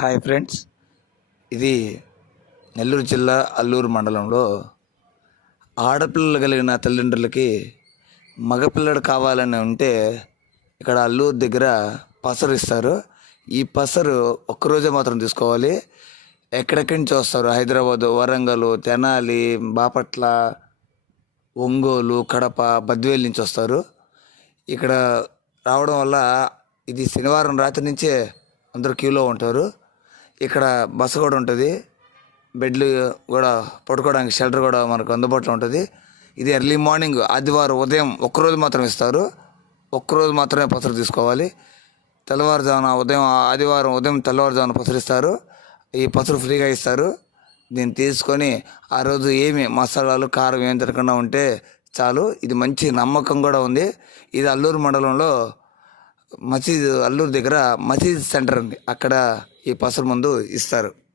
Hi friends. ఇది నెల్లూరు జిల్లా అల్లూరు మండలంలో ఆడపిల్లలు కలిగిన తల్లిదండ్రులకి మగపిల్లడు కావాలని ఉంటే ఇక్కడ అల్లూరు దగ్గర పసరు ఇస్తారు. ఈ పసరు ఒక్కరోజే మాత్రం తీసుకోవాలి. ఎక్కడెక్కడి నుంచి వస్తారు? హైదరాబాదు వరంగల్ తెనాలి బాపట్ల ఒంగోలు కడప బద్వేలు నుంచి వస్తారు. ఇక్కడ రావడం వల్ల ఇది శనివారం రాత్రి నుంచే అందరూ క్యూలో ఉంటారు. ఇక్కడ బస్ కూడా ఉంటుంది. బెడ్లు కూడా పడుకోవడానికి షెల్టర్ కూడా మనకు అందుబాటులో ఉంటుంది. ఇది ఎర్లీ మార్నింగ్ ఆదివారం ఉదయం ఒక్కరోజు మాత్రం ఇస్తారు. ఒక్కరోజు మాత్రమే పసరు తీసుకోవాలి. తెల్లవారుజామున ఉదయం ఆదివారం ఉదయం తెల్లవారుజామున పసరు ఇస్తారు. ఈ పసరు ఫ్రీగా ఇస్తారు. దీన్ని తీసుకొని ఆ రోజు ఏమి మసాలాలు కారం ఏం తినకుండా ఉంటే చాలు. ఇది మంచి నమ్మకం కూడా ఉంది. ఇది అల్లూరు మండలంలో మసీద్ అల్లూరు దగ్గర మసీద్ సెంటర్ ఉంది. అక్కడ ఈ పసరు మందు ఇస్తారు.